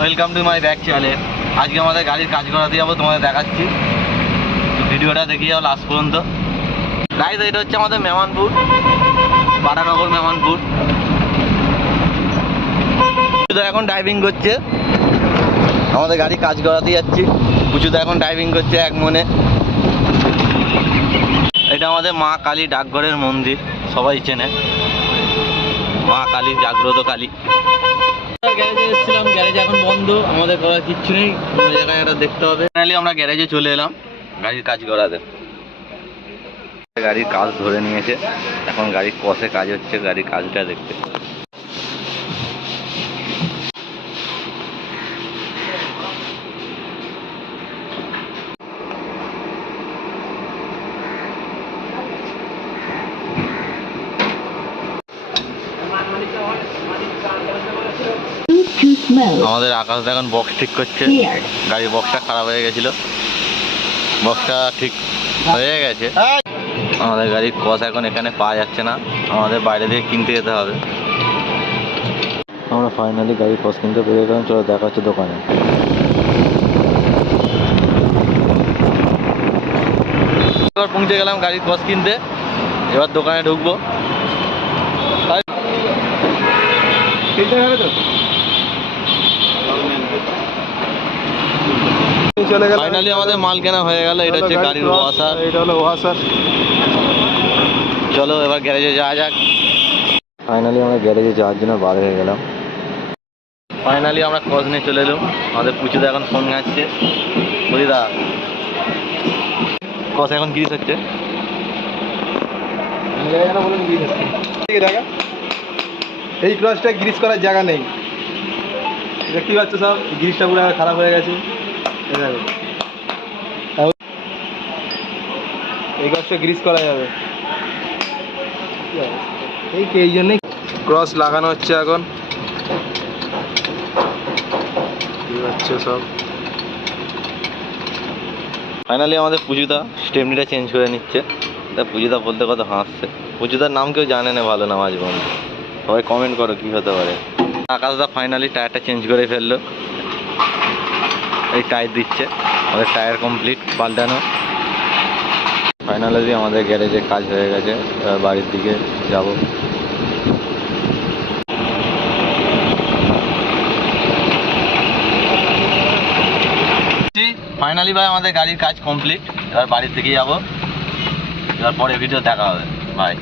Welcome to my back channel আজকে আমাদের গাড়ির কাজ করাতে যাব, তোমাদের দেখাচ্ছি। ভিডিওটা দেখিয়ে যাও লাস্ট পর্যন্ত। গাইজ এটা হচ্ছে আমাদের মেমানপুর বাটানগর মেমানপুর। পুচুদা এখন ড্রাইভিং করছে। আমাদের গাড়ি কাজ করাতে যাচ্ছি। পুচুদা এখন ড্রাইভিং করছে এক মনে। এটা আমাদের মা কালী ডাকঘরের মন্দির, সবাই চেনে। মা কালী, জাগ্রত কালী। গ্যারেজে এসেছিলাম গ্যারেজ এখন বন্ধ আমাদের করার কিচ্ছু নেই অন্য জায়গায় একটা দেখতে হবে। ফাইনালি আমরা গ্যারেজে চলে এলাম গাড়ির কাজ করাতে। গাড়ির কাজ ধরে নিয়েছে এখন গাড়ির কষে কাজ হচ্ছে গাড়ির কাজটা দেখতে। আমাদের আকাশ এখন বক্স ঠিক করছে. গাড়ির বক্সটা খারাপ হয়ে গেছিল। বক্সটা ঠিক হয়ে গেছে। আমাদের গাড়ির কস এখন এখানে পাওয়া যাচ্ছে না। আমাদের বাইরে থেকে কিনতে যেতে হবে। আমরা ফাইনালি গাড়ির কস কিনতে পেরে গেলাম। চলো দেখা হচ্ছে দোকানে। এবার পৌঁছে গেলাম গাড়ির কস কিনতে। এবার দোকানে ঢুকবো। চলে গেল। ফাইনালি আমাদের মাল কেনা হয়ে গেল এটা হচ্ছে গাড়ির ওয়াশার। এটা হলো ওয়াশার। চলো এবার গ্যারেজে যাওয়া যাক। ফাইনালি আমরা গ্যারেজে যাওয়ার জন্য বার হয়ে গেলাম। ফাইনালি আমরা কজ নিয়ে চলে এলাম। আমাদের পুচুদা এখন ফোন ঘাঁচছে বুঝিদা কস এখন গিরিস হচ্ছে? এই ক্রসটা গ্রিস করার জায়গা নেই। দেখতে পাচ্ছ সব গ্রিসটা পুরো খারাপ হয়ে গেছে। এই। তাও- গ্রিস করা যাবে। এই এই জন্যই ক্রস লাগানো হচ্ছে এখন। পাচ্ছ সব। ফাইনালি আমাদের পুজুদা স্টেমনিটা চেঞ্জ করে নিচ্ছে। তা পুজুদা বলতে কত হাসছে। পুজুদার নাম কেউ জানে না ভালো নাম আজ পর্যন্ত। সবাই কমেন্ট করো কী হতে পারে। আকাশদা ফাইনালি টায়ারটা চেঞ্জ করে ফেলল। এই টায়ার দিচ্ছে। আমাদের টায়ার কমপ্লিট পাল্টানো। ফাইনালি আমাদের গ্যারেজে কাজ হয়ে গেছে। বাড়ির দিকে যাব। ফাইনালি ভাই, আমাদের গাড়ির কাজ কমপ্লিট এবার বাড়ির দিকে যাব। এবার পরে ভিডিও দেখা হবে। বাই